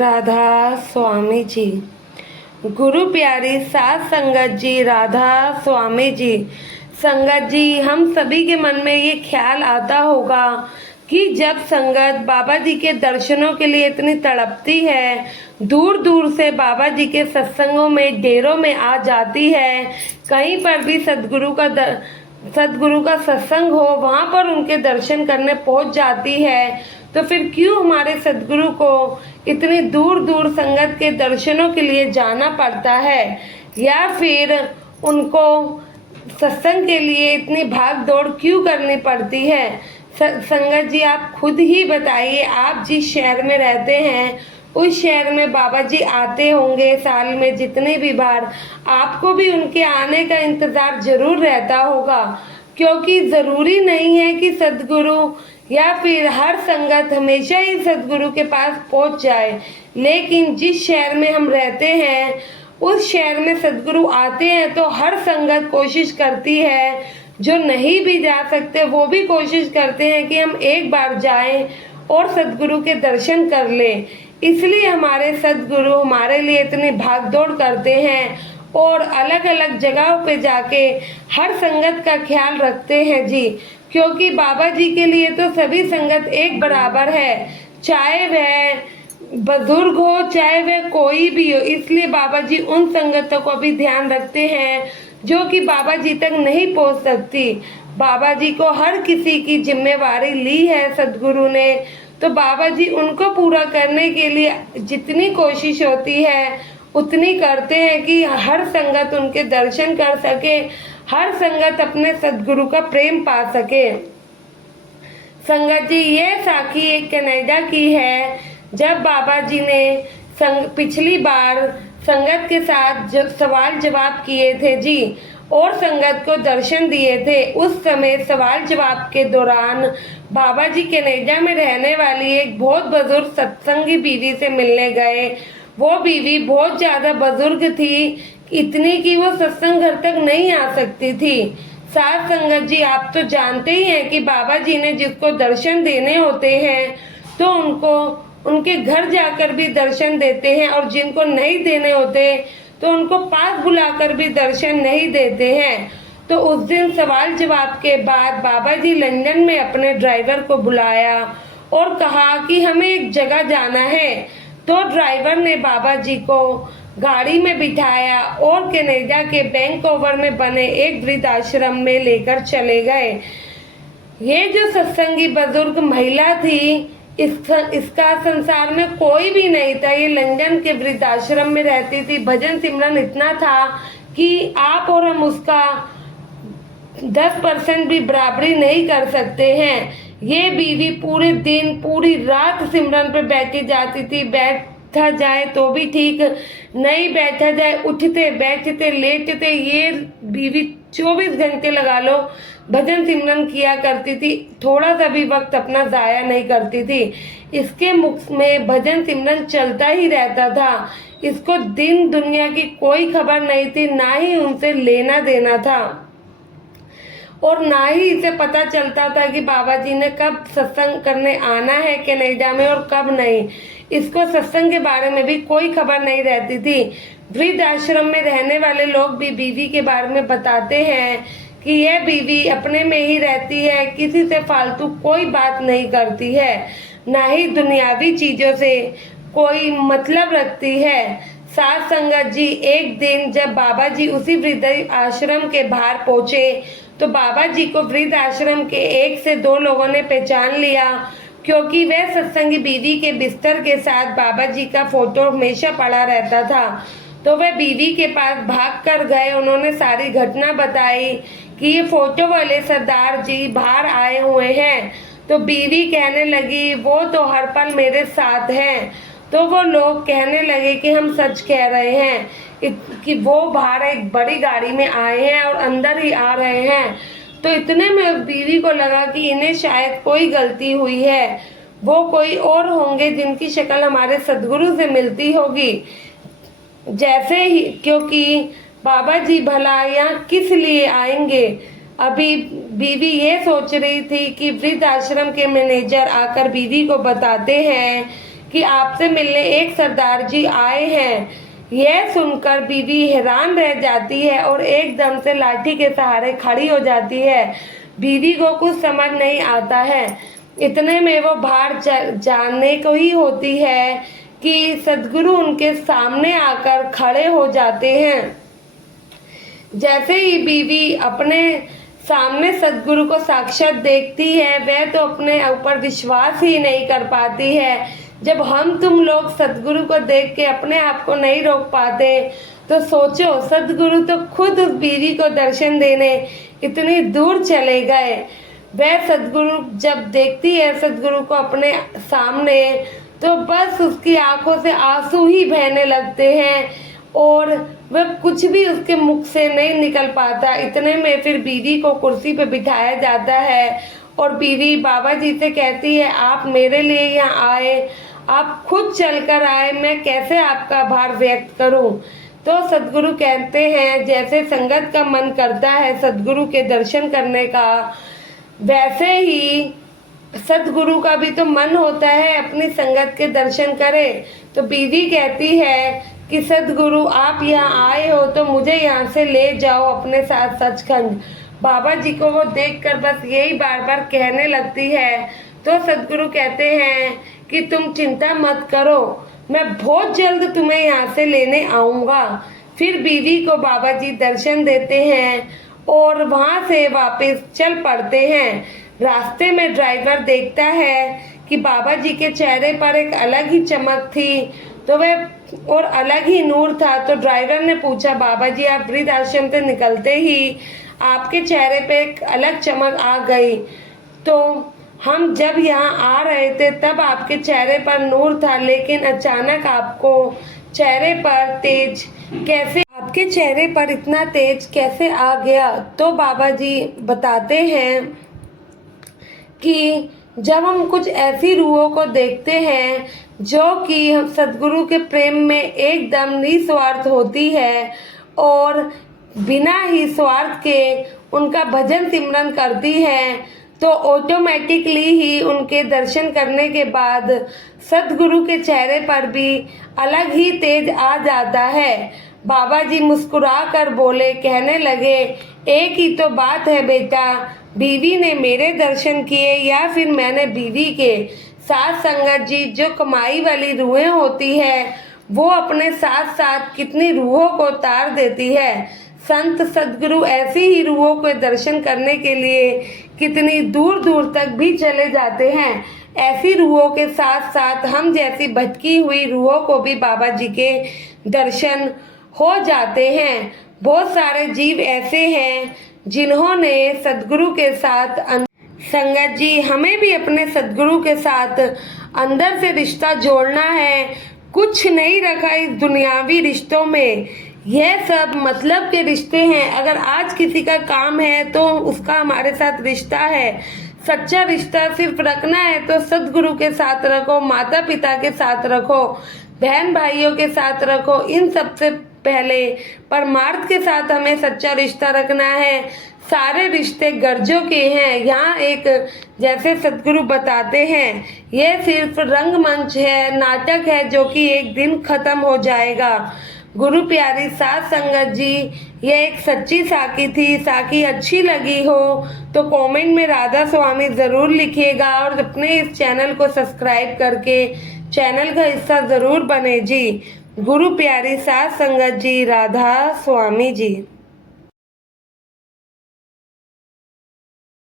राधा स्वामी जी। गुरु प्यारी सात संगत जी, राधा स्वामी जी। संगत जी, हम सभी के मन में ये ख्याल आता होगा कि जब संगत बाबा जी के दर्शनों के लिए इतनी तड़पती है, दूर दूर से बाबा जी के सत्संगों में, डेरों में आ जाती है, कहीं पर भी सदगुरु का सत्संग हो, वहां पर उनके दर्शन करने पहुंच जाती है, तो फिर क्यों हमारे सदगुरु को इतनी दूर दूर संगत के दर्शनों के लिए जाना पड़ता है, या फिर उनको सत्संग के लिए इतनी भाग दौड़ क्यों करनी पड़ती है? संगत जी, आप खुद ही बताइए। आप जिस शहर में रहते हैं उस शहर में बाबा जी आते होंगे साल में जितने भी बार, आपको भी उनके आने का इंतजार जरूर रहता होगा, क्योंकि जरूरी नहीं है कि सदगुरु या फिर हर संगत हमेशा ही सदगुरु के पास पहुंच जाए, लेकिन जिस शहर में हम रहते हैं उस शहर में सदगुरु आते हैं तो हर संगत कोशिश करती है, जो नहीं भी जा सकते वो भी कोशिश करते हैं कि हम एक बार जाएं और सदगुरु के दर्शन कर लें। इसलिए हमारे सदगुरु हमारे लिए इतनी भागदौड़ करते हैं और अलग अलग जगहों पे जाके हर संगत का ख्याल रखते हैं जी, क्योंकि बाबा जी के लिए तो सभी संगत एक बराबर है, चाहे वह बुजुर्ग हो चाहे वह कोई भी हो। इसलिए बाबा जी उन संगतों को भी ध्यान रखते हैं जो कि बाबा जी तक नहीं पहुंच सकती। बाबा जी को हर किसी की जिम्मेवारी ली है सदगुरु ने, तो बाबा जी उनको पूरा करने के लिए जितनी कोशिश होती है उतनी करते हैं कि हर संगत उनके दर्शन कर सके, हर संगत अपने सदगुरु का प्रेम पा सके। संगत जी, ये साखी एक कनाडा की है। जब बाबा जी ने पिछली बार संगत के साथ सवाल जवाब किए थे जी और संगत को दर्शन दिए थे, उस समय सवाल जवाब के दौरान बाबा जी कनाडा में रहने वाली एक बहुत बुजुर्ग सत्संगी बीवी से मिलने गए। वो बीवी बहुत ज्यादा बुजुर्ग थी, इतनी कि वो सत्संग घर तक नहीं आ सकती थी। साथ संगत जी, आप तो जानते ही हैं कि बाबा जी ने जिसको दर्शन देने होते हैं तो उनको उनके घर जाकर भी दर्शन देते हैं, और जिनको नहीं देने होते तो उनको पास बुलाकर भी दर्शन नहीं देते हैं। तो उस दिन सवाल जवाब के बाद बाबा जी लंदन में अपने ड्राइवर को बुलाया और कहा कि हमें एक जगह जाना है। तो ड्राइवर ने बाबा जी को गाड़ी में बिठाया और कनाडा के वैंकूवर में बने एक वृद्ध आश्रम में लेकर चले गए। ये जो सत्संगी बुजुर्ग महिला थी, इसका संसार में कोई भी नहीं था। ये लंदन के वृद्धाश्रम में रहती थी। भजन सिमरन इतना था कि आप और हम उसका 10% भी बराबरी नहीं कर सकते हैं। ये बीवी पूरे दिन पूरी रात सिमरन पे बैठी जाती थी। बैठा जाए तो भी ठीक, नहीं बैठा जाए उठते बैठते लेटते ये बीवी 24 घंटे लगा लो भजन सिमरन किया करती थी, थोड़ा सा भी वक्त अपना जाया नहीं करती थी। इसके मुख में भजन सिमरन चलता ही रहता था। इसको दिन दुनिया की कोई खबर नहीं थी, ना ही उनसे लेना देना था और ना ही इसे पता चलता था कि बाबा जी ने कब सत्संग करने आना है कनाडा में और कब नहीं। इसको सत्संग के बारे में भी कोई खबर नहीं रहती थी। वृद्ध आश्रम में रहने वाले लोग भी बीवी के बारे में बताते हैं कि यह बीवी अपने में ही रहती है, किसी से फालतू कोई बात नहीं करती है, ना ही दुनियावी चीजों से कोई मतलब रखती है। साथ संगत जी, एक दिन जब बाबा जी उसी वृद्ध आश्रम के बाहर पहुंचे तो बाबा जी को वृद्ध आश्रम के 1 से 2 लोगों ने पहचान लिया, क्योंकि वह सत्संगी बीवी के बिस्तर के साथ बाबा जी का फोटो हमेशा पड़ा रहता था। तो वह बीवी के पास भाग कर गए। उन्होंने सारी घटना बताई कि ये फोटो वाले सरदार जी बाहर आए हुए हैं। तो बीवी कहने लगी, वो तो हर पल मेरे साथ हैं। तो वो लोग कहने लगे कि हम सच कह रहे हैं कि वो बाहर एक बड़ी गाड़ी में आए हैं और अंदर ही आ रहे हैं। तो इतने में उस बीवी को लगा कि इन्हें शायद कोई गलती हुई है, वो कोई और होंगे जिनकी शक्ल हमारे सदगुरु से मिलती होगी। जैसे ही, क्योंकि बाबा जी भला यहाँ किस लिए आएंगे। अभी बीवी ये सोच रही थी कि वृद्ध आश्रम के मैनेजर आकर बीवी को बताते हैं कि आपसे मिलने एक सरदार जी आए हैं। यह सुनकर बीवी हैरान रह जाती है और एकदम से लाठी के सहारे खड़ी हो जाती है। बीवी को कुछ समझ नहीं आता है। इतने में वो बाहर जाने को ही होती है कि सदगुरु उनके सामने आकर खड़े हो जाते हैं। जैसे ही बीवी अपने सामने सदगुरु को साक्षात देखती है, वह तो अपने ऊपर विश्वास ही नहीं कर पाती है। जब हम तुम लोग सदगुरु को देख के अपने आप को नहीं रोक पाते, तो सोचो सदगुरु तो खुद उस बीवी को दर्शन देने इतनी दूर चले गए। वह सदगुरु जब देखती है सदगुरु को अपने सामने, तो बस उसकी आंखों से आंसू ही बहने लगते हैं और वह कुछ भी उसके मुख से नहीं निकल पाता। इतने में फिर बीवी को कुर्सी पे बिठाया जाता है और बीवी बाबा जी से कहती है, आप मेरे लिए यहाँ आए, आप खुद चलकर आए, मैं कैसे आपका आभार व्यक्त करूं। तो सदगुरु कहते हैं, जैसे संगत का मन करता है सदगुरु के दर्शन करने का, वैसे ही सदगुरु का भी तो मन होता है अपनी संगत के दर्शन करे। तो बीवी कहती है कि सदगुरु आप यहाँ आए हो तो मुझे यहाँ से ले जाओ अपने साथ सचखंड। बाबा जी को वो देखकर बस यही बार बार कहने लगती है। तो सदगुरु कहते हैं कि तुम चिंता मत करो, मैं बहुत जल्द तुम्हें यहाँ से लेने आऊँगा। फिर बीवी को बाबा जी दर्शन देते हैं और वहाँ से वापस चल पड़ते हैं। रास्ते में ड्राइवर देखता है कि बाबा जी के चेहरे पर एक अलग ही चमक थी, तो वह और अलग ही नूर था। तो ड्राइवर ने पूछा, बाबा जी आप वृद्ध आश्रम से निकलते ही आपके चेहरे पे एक अलग चमक आ गई, तो हम जब यहाँ आ रहे थे तब आपके चेहरे पर नूर था, लेकिन अचानक आपको चेहरे पर तेज कैसे, आपके चेहरे पर इतना तेज कैसे आ गया। तो बाबा जी बताते हैं कि जब हम कुछ ऐसी रूहों को देखते हैं जो कि सदगुरु के प्रेम में एकदम निस्वार्थ होती है और बिना ही स्वार्थ के उनका भजन सिमरन करती है, तो ऑटोमेटिकली ही उनके दर्शन करने के बाद सदगुरु के चेहरे पर भी अलग ही तेज आ जाता है। बाबा जी मुस्कुरा कर बोले, कहने लगे, एक ही तो बात है बेटा, बीवी ने मेरे दर्शन किए या फिर मैंने बीवी के। साथ संगत जी जो कमाई वाली रूहें होती है वो अपने साथ साथ कितनी रूहों को तार देती है। संत सदगुरु ऐसी ही रूहों के दर्शन करने के लिए कितनी दूर दूर तक भी चले जाते हैं। ऐसी रूहों के साथ साथ हम जैसी भटकी हुई रूहों को भी बाबा जी के दर्शन हो जाते हैं। बहुत सारे जीव ऐसे हैं जिन्होंने सदगुरु के साथ, संगत जी हमें भी अपने सदगुरु के साथ अंदर से रिश्ता जोड़ना है। कुछ नहीं रखा इस दुनियावी रिश्तों में, यह सब मतलब के रिश्ते हैं। अगर आज किसी का काम है तो उसका हमारे साथ रिश्ता है। सच्चा रिश्ता सिर्फ रखना है तो सदगुरु के साथ रखो, माता पिता के साथ रखो, बहन भाइयों के साथ रखो। इन सबसे पहले परमार्थ के साथ हमें सच्चा रिश्ता रखना है। सारे रिश्ते गर्जों के हैं। यहाँ एक जैसे सदगुरु बताते हैं, यह सिर्फ रंगमंच है, नाटक है जो कि एक दिन खत्म हो जाएगा। गुरु प्यारी साथ संगत जी, यह एक सच्ची साखी थी। साखी अच्छी लगी हो तो कमेंट में राधा स्वामी ज़रूर लिखिएगा और अपने इस चैनल को सब्सक्राइब करके चैनल का हिस्सा ज़रूर बने जी। गुरु प्यारी साथ संगत जी, राधा स्वामी जी।